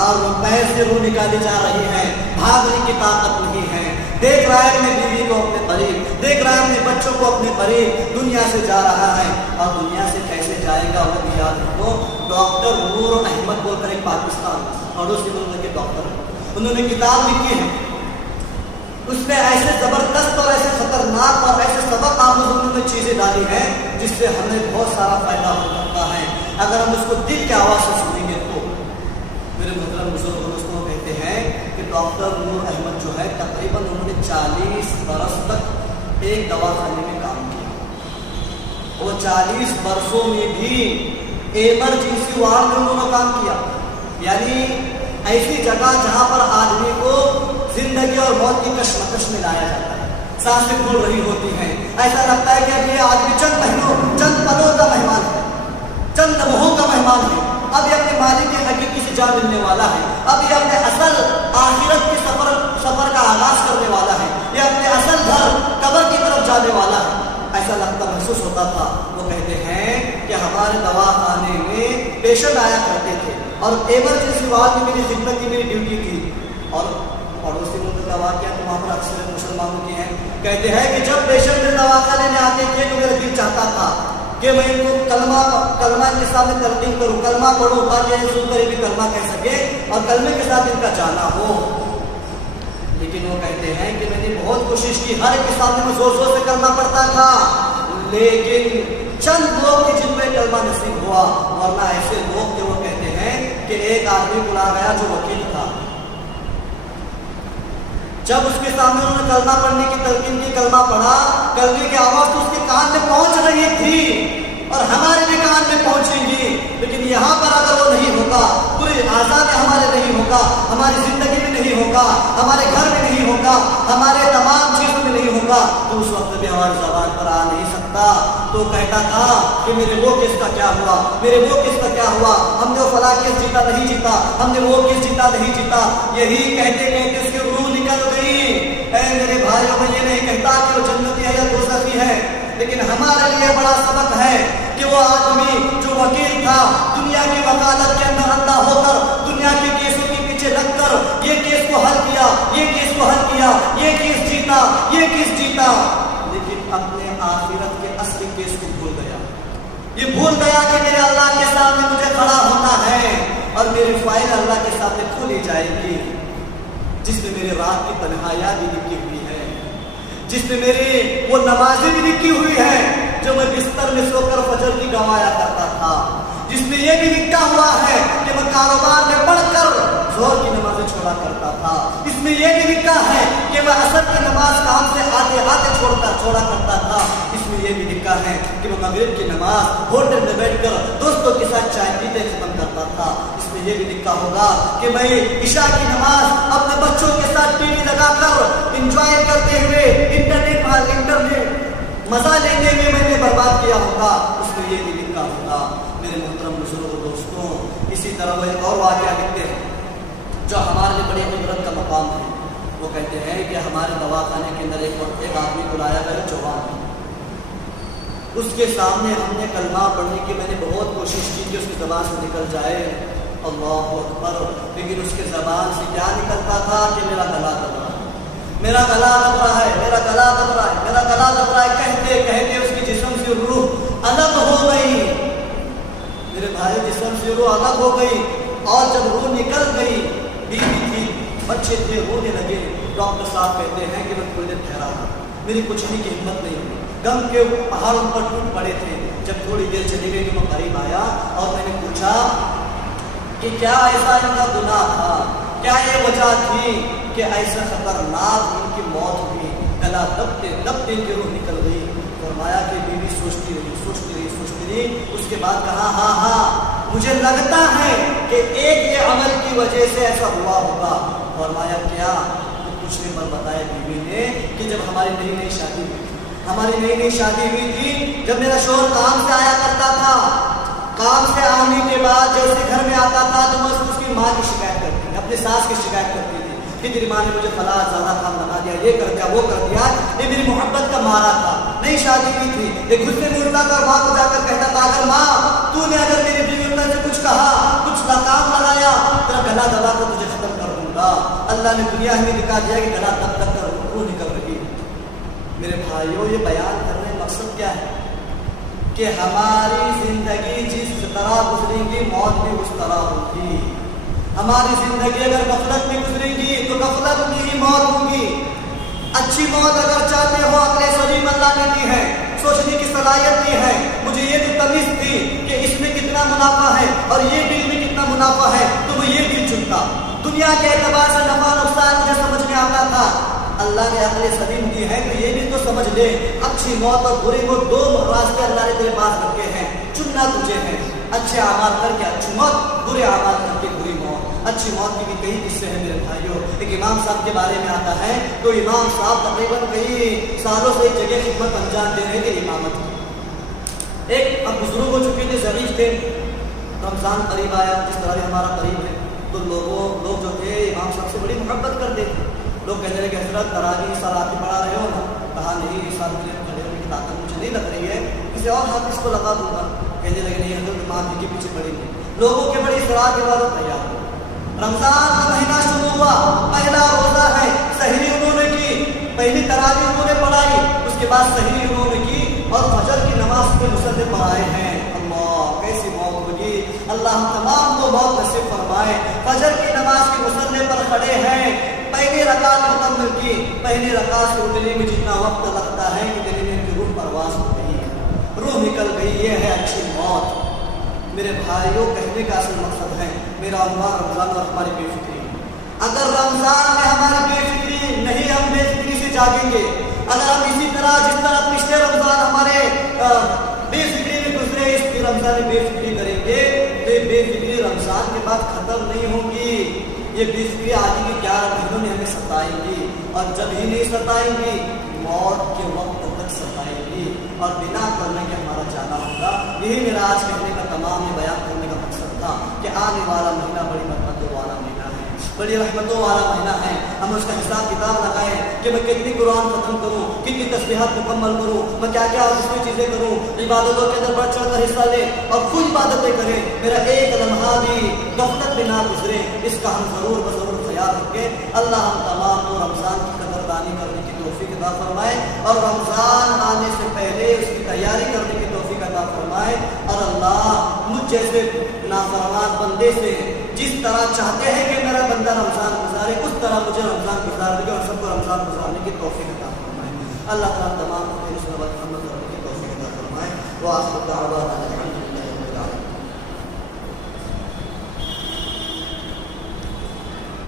اور وہ پیر سے روح نکالی جا رہی ہے, بھاگنے کی طاقت نہیں ہے. دیکھ رہا ہے اپنی بیوی کو اپنے قریب, دیکھ رہا ہے اپنے بچوں کو اپنے قریب, دنیا سے جا رہا ہے. اور دنیا سے کیسے جائے گا وہ بھی یاد رکھو. ڈاکٹر نور احمد بول کر ایک پاکستان پڑوسی ملک کے ڈاکٹر ہیں, انہوں نے کتاب لکھی ہے. اس میں ایسے زبردست اور ایسے خطرناک اور ایسے سبق آموز انہوں نے چیزیں ڈالی ہیں جس سے ہمیں بہت سارا فائدہ ہو سکتا ہے اگر ہم اس کو دل کی آواز سے سنیں گے تو. میرے محترم بزرگ دوستوں کہتے ہیں کہ ڈاکٹر نور احمد جو ہے تقریباً انہوں نے 40 برس تک ایک دواخانے میں کام کیا. وہ 40 برسوں میں بھی ایمرجنسی وارڈ میں انہوں نے کام کیا, یعنی ایسی جگہ جہاں پر آدمی کو زندگی اور موت کی کشمکش میں لایا جاتا ہے, سانسیں پھول رہی ہوتی ہیں, ایسا لگتا ہے کہ اب یہ آدمی چند مہینوں چند پلوں کا مہمان ہے, چند لمحوں کا مہمان ہے, اب یہ اپنے مالک کے حقیقی سے جان ملنے والا ہے, اب یہ اپنے اصل آخرت کے سفر کا آغاز کرنے والا ہے, یہ اپنے اصل گھر قبر کی طرف جانے والا ہے. ایسا لگتا محسوس ہوتا تھا. وہ کہتے ہیں کہ ہمارے دواخانے میں پیشنٹ آیا کرتے تھے اور ایمرجنسی وارڈ میں میری خدمت کی میری ڈیوٹی تھی. اور پڑوسی ملک کا واقعہ تو وہاں پر اکثر مسلمانوں کے ہیں. کہتے ہیں کہ جب پیشنٹ میرے دواخانے میں آتے تھے تو میرا دل چاہتا تھا کہ میں ان کو کلمہ کے سامنے تلقین کروں, کلمہ پڑھوں تاکہ یہ سن کر بھی کلمہ کہہ سکے اور کلمے کے ساتھ ان کا جانا ہو. لیکن وہ کہتے ہیں کہ میں نے بہت کوشش کی, ہر ایک کے سامنے میں زور زور سے کلمہ پڑھتا تھا, لیکن چند لوگ کے جن میں کلمہ نصیب ہوا, ورنہ ایسے لوگ تھے. وہ کہتے ہیں کہ ایک آدمی بلا گیا جو وکیل تھا, جب اس کے سامنے انہوں نے کلمہ پڑھنے کی تلقین کی, کلمہ پڑھا, کلمے کی آواز تو اس کے کان میں پہنچ رہی تھی اور ہمارے بھی کان میں پہنچے گی, لیکن یہاں پر اگر وہ نہیں ہوگا, پورے اعضاء میں ہمارے نہیں ہوگا, ہماری زندگی میں نہیں ہوگا, ہمارے گھر میں نہیں ہوگا, ہمارے تمام چیزوں میں نہیں ہوگا, تو اس وقت بھی ہماری زبان پر آ نہیں سکتا. تو کہتا تھا کہ میرے وہ کس کا کیا ہوا, میرے وہ کس کا کیا ہوا, ہم نے وہ فلاں کیس جیتا نہیں جیتا, ہم نے وہ کیس جیتا نہیں جیتا. یہی کہتے کہتے اس کی روح نکل گئی. اے میرے بھائیوں, میں یہ نہیں کہتا کہ وہ جنتی ہے یا دوزخی ہے, لیکن ہمارے لیے بڑا سبق ہے کہ وہ آدمی جو وکیل تھا, دنیا کی وکالت کے اندر اندھا ہو کر, دنیا کے کیسوں کے پیچھے لگ کر یہ کیس کو حل کیا, یہ کیس کو حل کیا, یہ کیس جیتا, یہ کیس جیتا, لیکن اپنے آخرت کے اصلی کیس کو بھول گیا. یہ بھول گیا کہ میرے اللہ کے سامنے مجھے کھڑا ہونا ہے اور میری فائل اللہ کے سامنے کھولی جائے گی, جس میں میرے رات کی تنہائیاں بھی لکھی ہوئی ہے, جس میں میری وہ نمازیں بھی لکھی ہوئی ہے جو میں بستر میں سو کر فجر کی گوایا کرتا تھا, جس میں یہ بھی لکھا ہوا ہے کہ میں کاروبار میں پڑھ کر ظہر کی نمازیں چھوڑا کرتا تھا, اس میں یہ بھی لکھا ہے کہ میں عصر کی نماز کام سے آتے آتے چھوڑا کرتا تھا, اس میں یہ بھی لکھا ہے کہ میں مغرب کی نماز ہوٹل میں بیٹھ کر دوستوں کے ساتھ چائے پیتے ختم کرتا تھا, اس میں یہ بھی لکھا ہوگا کہ میں عشاء کی نماز اپنے بچوں کے ساتھ ٹی وی لگا کر انجوائے کرتے ہوئے انٹرنیٹ مزہ لیتے ہوئے میں نے برباد کیا ہوگا, اس میں یہ بھی لکھا ہوگا. میرے محترم بزرگ دوستوں, اسی طرح وہ ایک اور واقعہ لکھتے ہیں جو ہمارے لیے بڑی عبرت کا مقام ہے. وہ کہتے ہیں کہ ہمارے دواخانے کے اندر ایک آدمی بلایا گیا جوان, اس کے سامنے ہم نے کلمہ پڑھنے کی میں نے بہت کوشش کی کہ اس کی زبان سے نکل جائے اللہ اکبر, لیکن اس کے زبان سے کیا نکلتا تھا کہ میرا گلا دب رہا ہے, میرا گلا دب رہا ہے, میرا گلا دب رہا ہے, میرا گلا دب رہا ہے. کہتے کہتے اس کی جسم سے روح الگ ہو گئی. میرے بھائی, جسم سے روح الگ ہو گئی, اور جب روح نکل گئی, بیوی تھی, بچے تھے رونے لگے. ڈاکٹر صاحب کہتے ہیں کہ میں تھوڑی دیر ٹھہرا تھا, میری پوچھنے کی ہمت نہیں ہوئی, غم کے پہاڑوں پر ٹوٹ پڑے تھے. جب تھوڑی دیر چلی گئی تو میں قریب آیا اور میں نے پوچھا کہ کیا ایسا ان کا گناہ تھا, کیا یہ وجہ تھی کہ ایسا خطرناک ان کی موت ہوئی. گلا دبتے دبتے ان کی روح نکل گئی. فرمایا کہ بیوی سوچتی رہی. اس کے بعد کہا ہاں مجھے لگتا ہے کہ ایک یہ عمل کی وجہ سے ایسا ہوا ہوگا. فرمایا کیا؟ پوچھنے پر بتایا بیوی نے کہ جب ہماری نئی شادی ہوئی تھی, جب میرا شوہر کام سے آیا کرتا تھا, کام سے آنے کے بعد جیسے گھر میں آتا تھا تو بس اس کی ماں کی شکایت کرتی تھی, اپنے ساس کی شکایت کرتی تھی کہ تیری ماں نے مجھے فلاں زیادہ کام لگا دیا, یہ کر دیا, وہ کر دیا. یہ میری محبت کا مارا تھا. نئی شادی ہوئی تھی, یہ غصے میں اٹھتا تھا, ماں کو جا کر کہتا تھا اگر ماں تو نے اگر میری بیوی سے کچھ کہا, کچھ کام لگایا, تیرا گلا دبا کر تجھے ختم کر دوں گا. اللہ نے دنیا میں دکھا دیا کہ گلا دب دب کر روح نکل رہی. میرے بھائیوں, یہ بیان کرنے کا مقصد کیا ہے کہ ہماری زندگی جس طرح گزرے گی موت بھی اس طرح ہوگی. ہماری زندگی اگر غفلت میں گزرے گی تو غفلت میں ہی موت ہوگی. اچھی موت اگر چاہتے ہو, عقل سلیم اللہ نے دی ہے, سوچنے کی صلاحیت دی ہے. مجھے یہ تو تمیز تھی کہ اس میں کتنا منافع ہے اور یہ دل میں کتنا منافع ہے, تو میں یہ دل چنتا. دنیا کے اعتبار سے نفع نقصان مجھے سمجھ میں آتا تھا. اللہ نے عقل سلیم دی ہے کہ یہ بھی تو سمجھ لے اچھی موت اور بری موت دو راستے اللہ نے تیرے پاس رکھے ہیں, چننا تجھے ہے. اچھے اعمال کر کے اچھی موت, برے اعمال کر کے بری موت. اچھی موت کی بھی کئی قصے ہیں میرے بھائیوں. ایک امام صاحب کے بارے میں آتا ہے تو امام صاحب تقریباً کئی سالوں سے ایک جگہ خدمت انجام دے رہے تھے امامت کی. ایک اب بزرگ ہو چکے تھے, ضعیف تھے. رمضان قریب آیا, جس طرح ہمارا قریب ہے, تو لوگ جو تھے امام صاحب سے بڑی محبت کرتے تھے. لوگ کہتے رہے کہ حضرت تراویح سالات پڑھا رہے ہو نا. کہا نہیں, اس سال مجھے کھڑے ہونے کی طاقت مجھے نہیں لگ رہی ہے, کسی اور حافظ کو لگا دوں گا. کہنے لگے نہیں حضرت, امام جی کے پیچھے پڑیں گے. لوگوں کے بڑی اصرار کے بعد تیار ہو. رمضان کا مہینہ شروع ہوا, پہلا روزہ ہے, سحری انہوں نے کی, پہلی تراویح انہوں نے پڑھائی, اس کے بعد سحری انہوں نے کی اور فجر کی نماز کے مصلی پڑھائے ہیں. اللہ کیسی موت ہوگی, اللہ تمام کو موت نصیب فرمائے. فجر کی نماز کے مصلی پر کھڑے ہیں, پہلی رکعت مکمل کی. پہلی رکعت سے اٹھنے میں جتنا وقت لگتا ہے کہ دل میں روح پرواز ہو گئی, روح نکل گئی. یہ ہے اچھی موت. میرے بھائیوں, کہنے کا اصل مقصد ہے میرا عنوان رمضان اور ہماری بے فکری. اگر رمضان میں ہماری بے فکری نہیں, ہم بے فکری سے جاگیں گے. اگر ہم اسی طرح جس طرح پچھلے رمضان ہمارے بے فکری میں گزرے, اس کی رمضان میں بے فکری کریں گے تو یہ بے فکری رمضان کے بعد ختم نہیں ہوگی. یہ بے فکری آگے کے 11 مہینوں میں ہمیں ستائیں گی, اور جب ہی نہیں ستائیں گی موت کے وقت تک ستائیں گی, اور بنا کرنے کے ہمارا جانا ہوگا. یہی میرا آج کہنے کا تمام بیان کرنے کا مقصد تھا کہ آنے والا مہینہ بڑی برکتوں والا مہینہ ہے, بڑی رحمتوں والا مہینہ ہے. ہم اس کا حساب کتاب لگائیں کہ میں کتنی قرآن ختم کروں, کتنی تسبیحات مکمل کروں, میں کیا کیا اس میں چیزیں کروں, عبادتوں کے اندر بڑھ چڑھ کر حصہ لیں اور خود عبادتیں کریں. میرا ایک لمحہ بھی غفلت میں نہ گزرے, اس کا ہم ضرور بضرور خیال رکھیں. اللہ ہم تمام کو رمضان کی قدردانی کرنے کی توفیق عطا فرمائے, اور رمضان آنے سے پہلے اس کی تیاری کرنے کی توفیق عطا فرمائے. اور اللہ مجھ جیسے نافرمان بندے سے جس طرح چاہتے ہیں کہ میرا بندہ رمضان گزارے, اس طرح مجھے رمضان گزار دے اور سب کو رمضان گزارنے کی توفیق عطا فرمائے. اللہ تعالیٰ تمام کو محمد کرنے کی توفیق عطا فرمائے. وآخر دعوانا